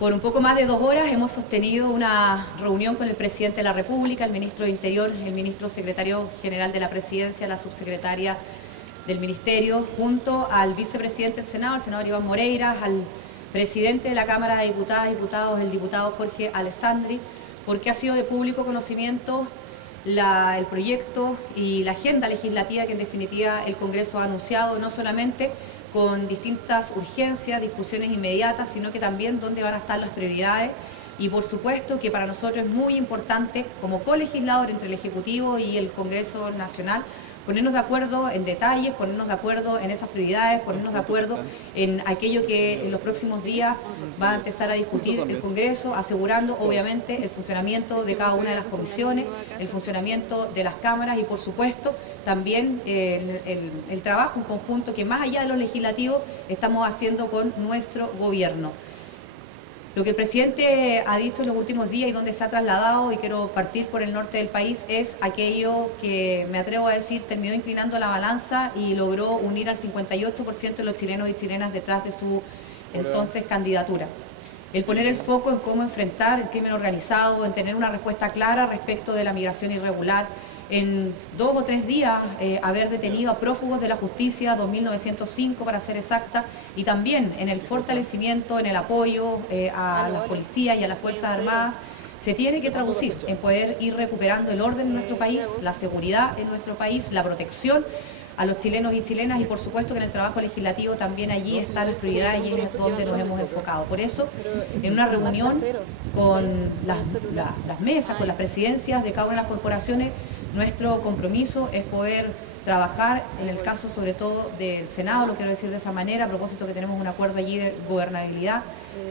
Por un poco más de 2 horas hemos sostenido una reunión con el presidente de la República, el ministro de Interior, el ministro secretario general de la Presidencia, la subsecretaria del Ministerio, junto al vicepresidente del Senado, el senador Iván Moreira, al presidente de la Cámara de Diputadas y Diputados, el diputado Jorge Alessandri, porque ha sido de público conocimiento el proyecto y la agenda legislativa que en definitiva el Congreso ha anunciado, no solamente con distintas urgencias, discusiones inmediatas, sino que también dónde van a estar las prioridades. Y por supuesto que para nosotros es muy importante, como colegislador entre el Ejecutivo y el Congreso Nacional, ponernos de acuerdo en detalles, ponernos de acuerdo en esas prioridades, ponernos de acuerdo en aquello que en los próximos días va a empezar a discutir el Congreso, asegurando obviamente el funcionamiento de cada una de las comisiones, el funcionamiento de las cámaras y por supuesto también el trabajo en conjunto que más allá de lo legislativo estamos haciendo con nuestro gobierno. Lo que el presidente ha dicho en los últimos días y donde se ha trasladado, y quiero partir por el norte del país, es aquello que me atrevo a decir terminó inclinando la balanza y logró unir al 58% de los chilenos y chilenas detrás de su entonces candidatura. El poner el foco en cómo enfrentar el crimen organizado, en tener una respuesta clara respecto de la migración irregular, en 2 o 3 días haber detenido a prófugos de la justicia, 2.905 para ser exacta, y también en el fortalecimiento, en el apoyo a las policías y a las Fuerzas Armadas, se tiene que traducir en poder ir recuperando el orden en nuestro país, la seguridad en nuestro país, la protección a los chilenos y chilenas y por supuesto que en el trabajo legislativo también allí están las prioridades y es donde nos hemos enfocado. Por eso, en una reunión con las mesas, con las presidencias de cada una de las corporaciones, nuestro compromiso es poder trabajar, en el caso sobre todo del Senado, lo quiero decir de esa manera, a propósito que tenemos un acuerdo allí de gobernabilidad,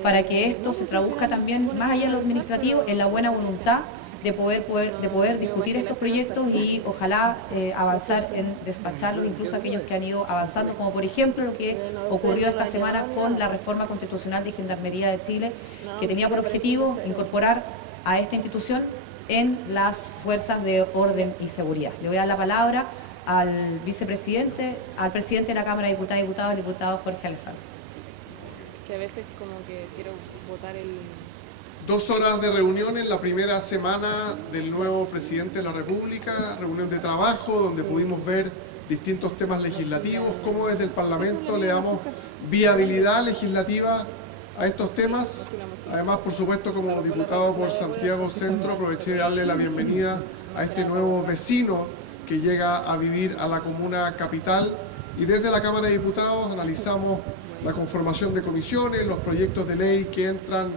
para que esto se traduzca también, más allá de lo administrativo, en la buena voluntad de poder discutir estos proyectos y ojalá avanzar en despacharlos, incluso aquellos que han ido avanzando, como por ejemplo lo que ocurrió esta semana con la reforma constitucional de Gendarmería de Chile, que tenía por objetivo incorporar a esta institución en las fuerzas de orden y seguridad. Le voy a dar la palabra al vicepresidente, al presidente de la Cámara de Diputadas y Diputados, el diputado Jorge Alessandri. Que a veces como que quiero votar el... 2 horas de reunión en la primera semana del nuevo presidente de la República, reunión de trabajo donde pudimos ver distintos temas legislativos, cómo desde el Parlamento le damos viabilidad legislativa a estos temas. Además, por supuesto, como diputado por Santiago Centro, aproveché de darle la bienvenida a este nuevo vecino que llega a vivir a la comuna capital. Y desde la Cámara de Diputados analizamos la conformación de comisiones, los proyectos de ley que entran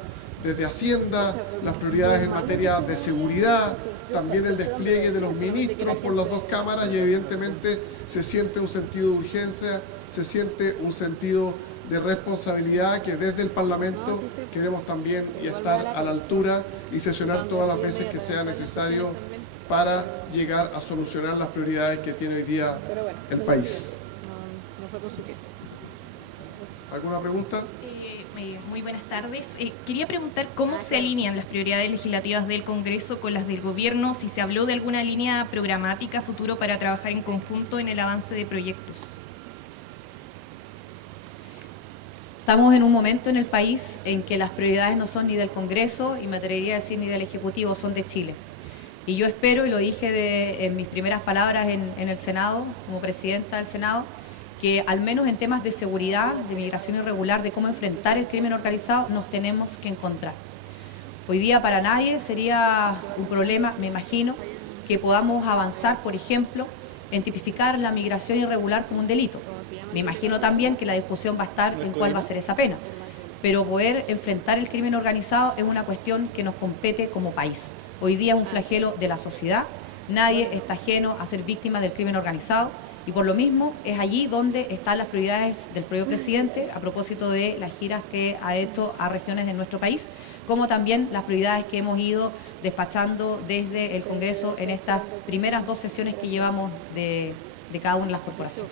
desde Hacienda, las prioridades en materia de seguridad, también el despliegue de los ministros por las 2 cámaras y evidentemente se siente un sentido de urgencia, se siente un sentido de responsabilidad que desde el Parlamento queremos también y estar a la altura y sesionar todas las veces que sea necesario para llegar a solucionar las prioridades que tiene hoy día el país. ¿Alguna pregunta? Muy buenas tardes. Quería preguntar cómo se alinean las prioridades legislativas del Congreso con las del Gobierno, si se habló de alguna línea programática futuro para trabajar en conjunto en el avance de proyectos. Estamos en un momento en el país en que las prioridades no son ni del Congreso y me atrevería a decir ni del Ejecutivo, son de Chile. Y yo espero, y lo dije en mis primeras palabras en el Senado, como presidenta del Senado, que al menos en temas de seguridad, de migración irregular, de cómo enfrentar el crimen organizado, nos tenemos que encontrar. Hoy día para nadie sería un problema, me imagino, que podamos avanzar, por ejemplo, en tipificar la migración irregular como un delito. Me imagino también que la discusión va a estar en cuál va a ser esa pena. Pero poder enfrentar el crimen organizado es una cuestión que nos compete como país. Hoy día es un flagelo de la sociedad, nadie está ajeno a ser víctima del crimen organizado y por lo mismo es allí donde están las prioridades del propio presidente a propósito de las giras que ha hecho a regiones de nuestro país, como también las prioridades que hemos ido despachando desde el Congreso en estas primeras 2 sesiones que llevamos de cada una de las corporaciones.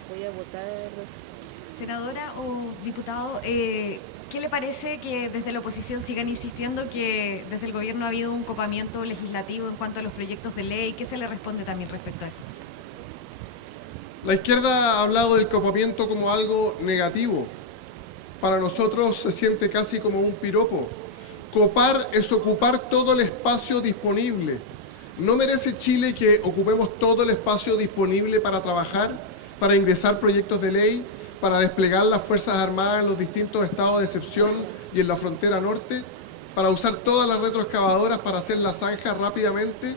Senadora o diputado, ¿qué le parece que desde la oposición sigan insistiendo que desde el gobierno ha habido un copamiento legislativo en cuanto a los proyectos de ley? ¿Qué se le responde también respecto a eso? La izquierda ha hablado del copamiento como algo negativo. Para nosotros se siente casi como un piropo, Copar es ocupar todo el espacio disponible. ¿No merece Chile que ocupemos todo el espacio disponible para trabajar, para ingresar proyectos de ley, para desplegar las Fuerzas Armadas en los distintos estados de excepción y en la frontera norte, para usar todas las retroexcavadoras para hacer la zanja rápidamente?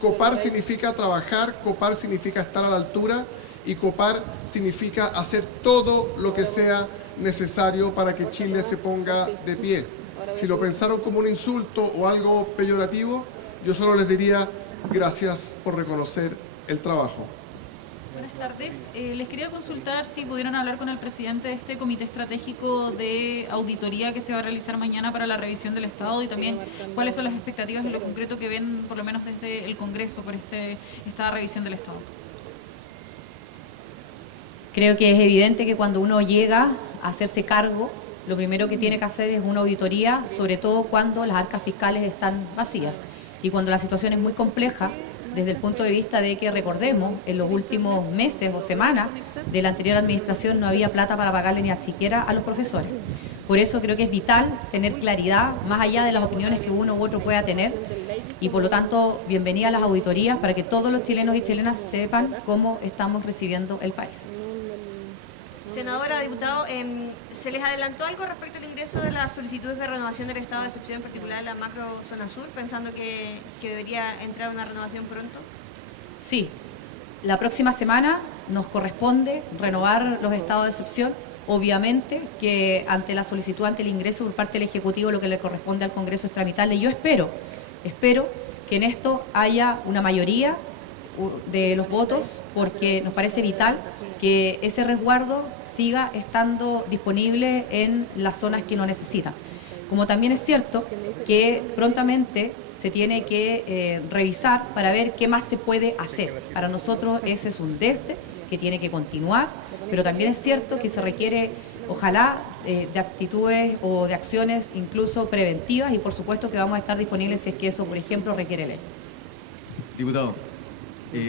Copar significa trabajar, copar significa estar a la altura y copar significa hacer todo lo que sea necesario para que Chile se ponga de pie. Si lo pensaron como un insulto o algo peyorativo, yo solo les diría gracias por reconocer el trabajo. Buenas tardes. Les quería consultar si pudieron hablar con el presidente de este comité estratégico de auditoría que se va a realizar mañana para la revisión del Estado y también cuáles son las expectativas en lo concreto que ven, por lo menos desde el Congreso, por esta revisión del Estado. Creo que es evidente que cuando uno llega a hacerse cargo, lo primero que tiene que hacer es una auditoría, sobre todo cuando las arcas fiscales están vacías y cuando la situación es muy compleja desde el punto de vista de que, recordemos, en los últimos meses o semanas de la anterior administración no había plata para pagarle ni siquiera a los profesores. Por eso creo que es vital tener claridad, más allá de las opiniones que uno u otro pueda tener, y por lo tanto, bienvenida a las auditorías para que todos los chilenos y chilenas sepan cómo estamos recibiendo el país. Senadora, diputado, ¿se les adelantó algo respecto al ingreso de las solicitudes de renovación del estado de excepción, en particular en la macro zona sur, pensando que debería entrar una renovación pronto? Sí, la próxima semana nos corresponde renovar los estados de excepción. Obviamente que ante la solicitud, ante el ingreso por parte del Ejecutivo, lo que le corresponde al Congreso es tramitarle. Yo espero que en esto haya una mayoría de los votos, porque nos parece vital que ese resguardo siga estando disponible en las zonas que lo necesitan. Como también es cierto que prontamente se tiene que revisar para ver qué más se puede hacer. Para nosotros ese es un desde que tiene que continuar, pero también es cierto que se requiere, ojalá, de actitudes o de acciones incluso preventivas, y por supuesto que vamos a estar disponibles si es que eso, por ejemplo, requiere ley. Diputado,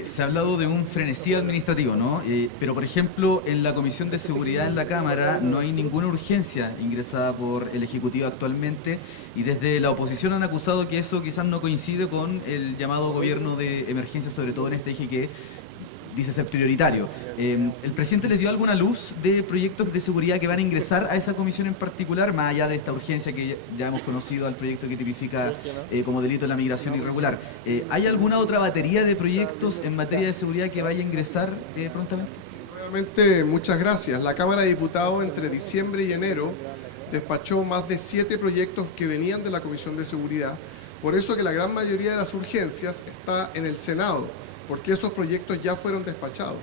se ha hablado de un frenesí administrativo, ¿no? Pero, por ejemplo, en la Comisión de Seguridad en la Cámara no hay ninguna urgencia ingresada por el Ejecutivo actualmente, y desde la oposición han acusado que eso quizás no coincide con el llamado gobierno de emergencia, sobre todo en este eje que dice ser prioritario. ¿El presidente les dio alguna luz de proyectos de seguridad que van a ingresar a esa comisión en particular, más allá de esta urgencia que ya hemos conocido al proyecto que tipifica como delito la migración irregular? ¿Hay alguna otra batería de proyectos en materia de seguridad que vaya a ingresar prontamente? Nuevamente, muchas gracias. La Cámara de Diputados entre diciembre y enero despachó más de 7 proyectos que venían de la Comisión de Seguridad. Por eso que la gran mayoría de las urgencias está en el Senado, porque esos proyectos ya fueron despachados.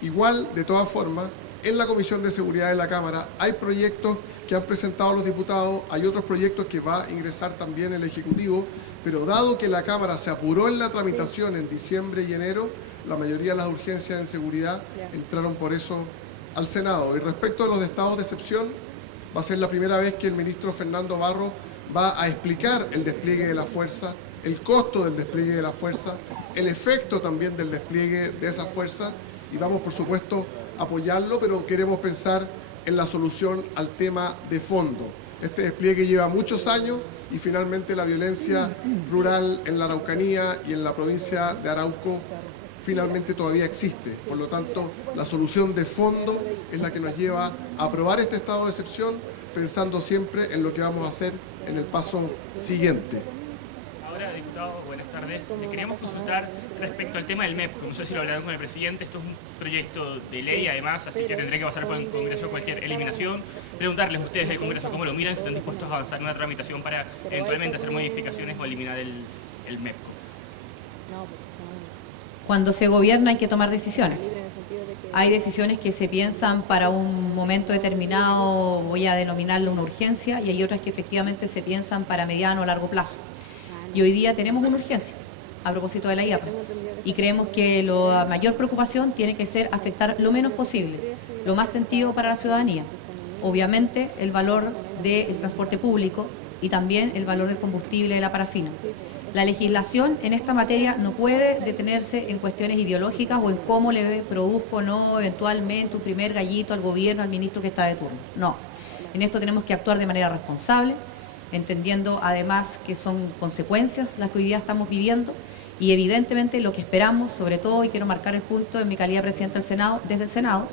Igual, de todas formas, en la Comisión de Seguridad de la Cámara hay proyectos que han presentado los diputados, hay otros proyectos que va a ingresar también el Ejecutivo, pero dado que la Cámara se apuró en la tramitación en diciembre y enero, la mayoría de las urgencias en seguridad entraron por eso al Senado. Y respecto a los estados de excepción, va a ser la primera vez que el ministro Fernando Barros va a explicar el despliegue de la fuerza, el costo del despliegue de la fuerza, el efecto también del despliegue de esa fuerza, y vamos por supuesto a apoyarlo, pero queremos pensar en la solución al tema de fondo. Este despliegue lleva muchos años y finalmente la violencia rural en la Araucanía y en la provincia de Arauco finalmente todavía existe. Por lo tanto, la solución de fondo es la que nos lleva a aprobar este estado de excepción, pensando siempre en lo que vamos a hacer en el paso siguiente. Diputado, buenas tardes. Le queríamos consultar respecto al tema del MEP. No sé si lo hablaron con el presidente. Esto es un proyecto de ley, además, así que tendré que pasar por el Congreso cualquier eliminación. Preguntarles a ustedes del Congreso cómo lo miran, si están dispuestos a avanzar en una tramitación para eventualmente hacer modificaciones o eliminar el MEP. Cuando se gobierna hay que tomar decisiones. Hay decisiones que se piensan para un momento determinado, voy a denominarlo una urgencia, y hay otras que efectivamente se piensan para mediano o largo plazo. Y hoy día tenemos una urgencia a propósito de la IAPRE, y creemos que la mayor preocupación tiene que ser afectar lo menos posible, lo más sentido para la ciudadanía. Obviamente el valor del transporte público y también el valor del combustible de la parafina. La legislación en esta materia no puede detenerse en cuestiones ideológicas o en cómo le produzco o no eventualmente un primer gallito al gobierno, al ministro que está de turno. No, en esto tenemos que actuar de manera responsable. entendiendo además que son consecuencias las que hoy día estamos viviendo y evidentemente lo que esperamos, sobre todo, y quiero marcar el punto en mi calidad de presidenta del Senado, desde el Senado,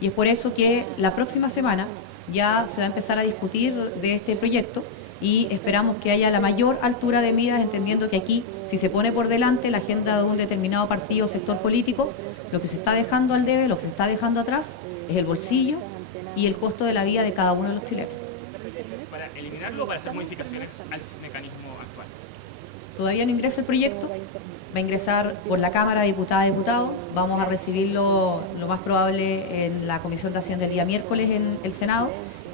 y es por eso que la próxima semana ya se va a empezar a discutir de este proyecto y esperamos que haya la mayor altura de miras, entendiendo que aquí, si se pone por delante la agenda de un determinado partido o sector político, lo que se está dejando al debe, lo que se está dejando atrás, es el bolsillo y el costo de la vida de cada uno de los chilenos. ¿Para eliminarlo o para hacer modificaciones al mecanismo actual? Todavía no ingresa el proyecto, va a ingresar por la Cámara de Diputadas y Diputados, vamos a recibirlo lo más probable en la Comisión de Hacienda el día miércoles en el Senado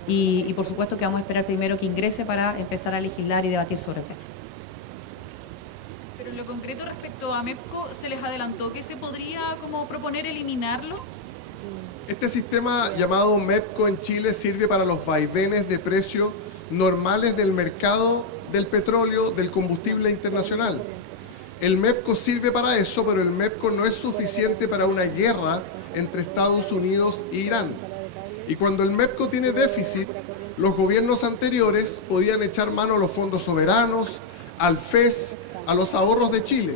y por supuesto que vamos a esperar primero que ingrese para empezar a legislar y debatir sobre el tema. Pero en lo concreto respecto a MEPCO, ¿se les adelantó que se podría como proponer eliminarlo? Este sistema llamado MEPCO en Chile sirve para los vaivenes de precio normales del mercado del petróleo, del combustible internacional. El MEPCO sirve para eso, pero el MEPCO no es suficiente para una guerra entre Estados Unidos e Irán. Y cuando el MEPCO tiene déficit, los gobiernos anteriores podían echar mano a los fondos soberanos, al FES, a los ahorros de Chile.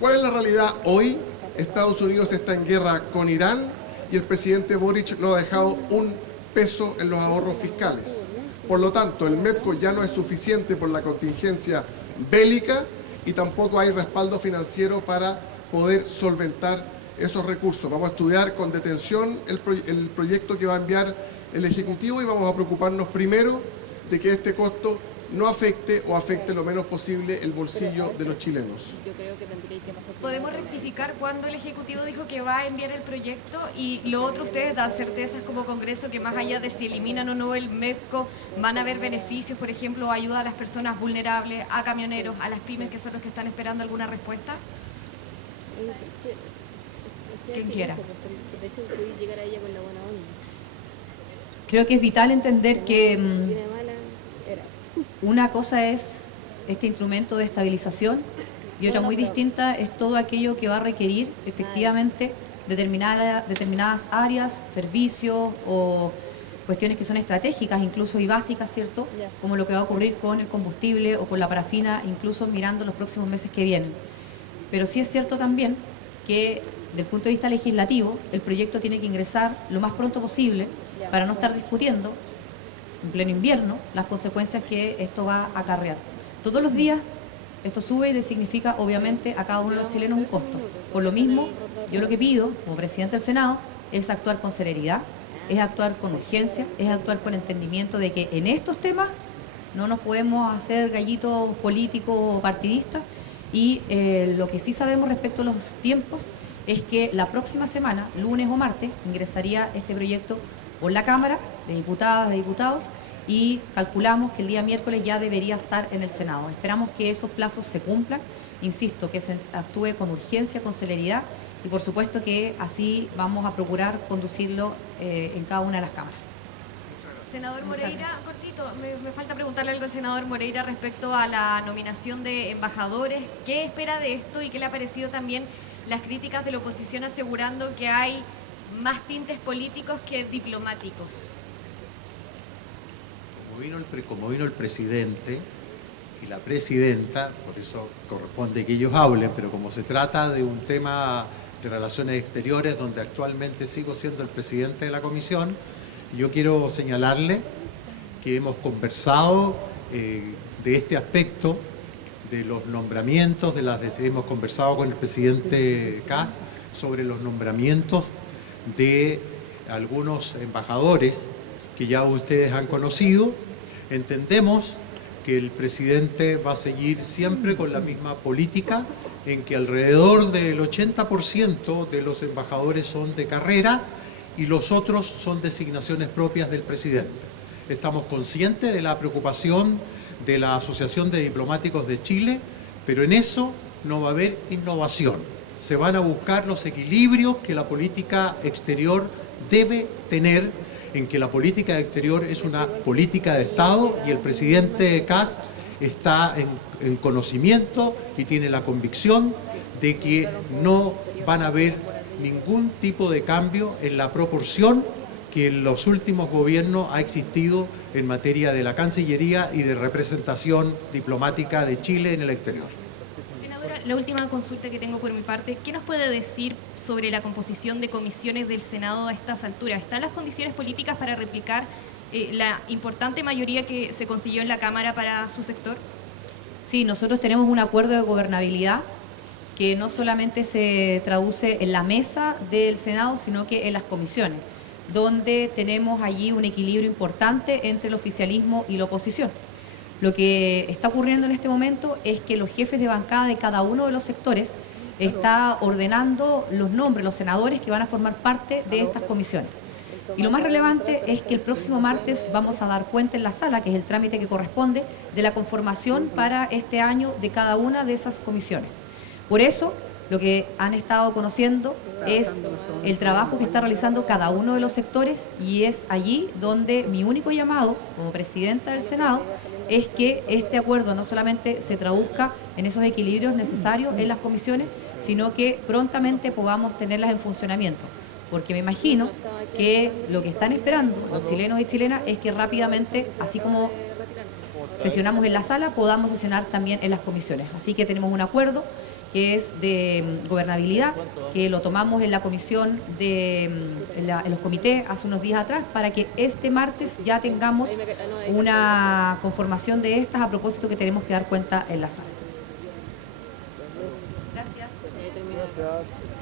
¿Cuál es la realidad hoy? Estados Unidos está en guerra con Irán y el presidente Boric no ha dejado un peso en los ahorros fiscales. Por lo tanto, el MEPCO ya no es suficiente por la contingencia bélica y tampoco hay respaldo financiero para poder solventar esos recursos. Vamos a estudiar con detención el proyecto que va a enviar el Ejecutivo y vamos a preocuparnos primero de que este costo no afecte o afecte lo menos posible el bolsillo de los chilenos. ¿Podemos rectificar cuándo el Ejecutivo dijo que va a enviar el proyecto? Y lo otro, ustedes dan certezas como Congreso que más allá de si eliminan o no el MEPCO, van a haber beneficios, por ejemplo, ayuda a las personas vulnerables, a camioneros, a las pymes que son los que están esperando alguna respuesta. Quien quiera. Creo que es vital entender que una cosa es este instrumento de estabilización y otra muy distinta es todo aquello que va a requerir efectivamente determinadas áreas, servicios o cuestiones que son estratégicas incluso y básicas, ¿cierto? Como lo que va a ocurrir con el combustible o con la parafina, incluso mirando los próximos meses que vienen. Pero sí es cierto también que desde el punto de vista legislativo el proyecto tiene que ingresar lo más pronto posible para no estar discutiendo en pleno invierno las consecuencias que esto va a acarrear. Todos los días esto sube y le significa obviamente a cada uno de los chilenos un costo. Por lo mismo, yo lo que pido como presidente del Senado es actuar con celeridad, es actuar con urgencia, es actuar con entendimiento de que en estos temas no nos podemos hacer gallitos políticos o partidistas y lo que sí sabemos respecto a los tiempos es que la próxima semana, lunes o martes, ingresaría este proyecto por la Cámara de Diputadas y Diputados y calculamos que el día miércoles ya debería estar en el Senado. Esperamos que esos plazos se cumplan, insisto, que se actúe con urgencia, con celeridad y por supuesto que así vamos a procurar conducirlo en cada una de las cámaras. Senador Moreira, cortito, me falta preguntarle algo al senador Moreira respecto a la nominación de embajadores. ¿Qué espera de esto y qué le ha parecido también las críticas de la oposición asegurando que hay más tintes políticos que diplomáticos? Como vino el presidente y la presidenta, por eso corresponde que ellos hablen, pero como se trata de un tema de relaciones exteriores donde actualmente sigo siendo el presidente de la comisión, yo quiero señalarle que hemos conversado de este aspecto, de los nombramientos, hemos conversado con el presidente Kast sobre los nombramientos de algunos embajadores que ya ustedes han conocido. Entendemos que el presidente va a seguir siempre con la misma política en que alrededor del 80% de los embajadores son de carrera y los otros son designaciones propias del presidente. Estamos conscientes de la preocupación de la Asociación de Diplomáticos de Chile, pero en eso no va a haber innovación. Se van a buscar los equilibrios que la política exterior debe tener, en que la política exterior es una política de Estado y el presidente Kast está en conocimiento y tiene la convicción de que no van a haber ningún tipo de cambio en la proporción que en los últimos gobiernos ha existido en materia de la Cancillería y de representación diplomática de Chile en el exterior. Senadora, la última consulta que tengo por mi parte, ¿qué nos puede decir sobre la composición de comisiones del Senado a estas alturas? ¿Están las condiciones políticas para replicar la importante mayoría que se consiguió en la Cámara para su sector? Sí, nosotros tenemos un acuerdo de gobernabilidad que no solamente se traduce en la mesa del Senado, sino que en las comisiones, donde tenemos allí un equilibrio importante entre el oficialismo y la oposición. Lo que está ocurriendo en este momento es que los jefes de bancada de cada uno de los sectores está ordenando los nombres, los senadores que van a formar parte de estas comisiones. Y lo más relevante es que el próximo martes vamos a dar cuenta en la sala, que es el trámite que corresponde, de la conformación para este año de cada una de esas comisiones. Por eso, lo que han estado conociendo es el trabajo que está realizando cada uno de los sectores, y es allí donde mi único llamado como presidenta del Senado es que este acuerdo no solamente se traduzca en esos equilibrios necesarios en las comisiones, sino que prontamente podamos tenerlas en funcionamiento. Porque me imagino que lo que están esperando los chilenos y chilenas es que rápidamente, así como sesionamos en la sala, podamos sesionar también en las comisiones. Así que tenemos un acuerdo que es de gobernabilidad, que lo tomamos en la comisión en los comités hace unos días atrás, para que este martes ya tengamos una conformación de estas, a propósito que tenemos que dar cuenta en la sala. Gracias. Gracias.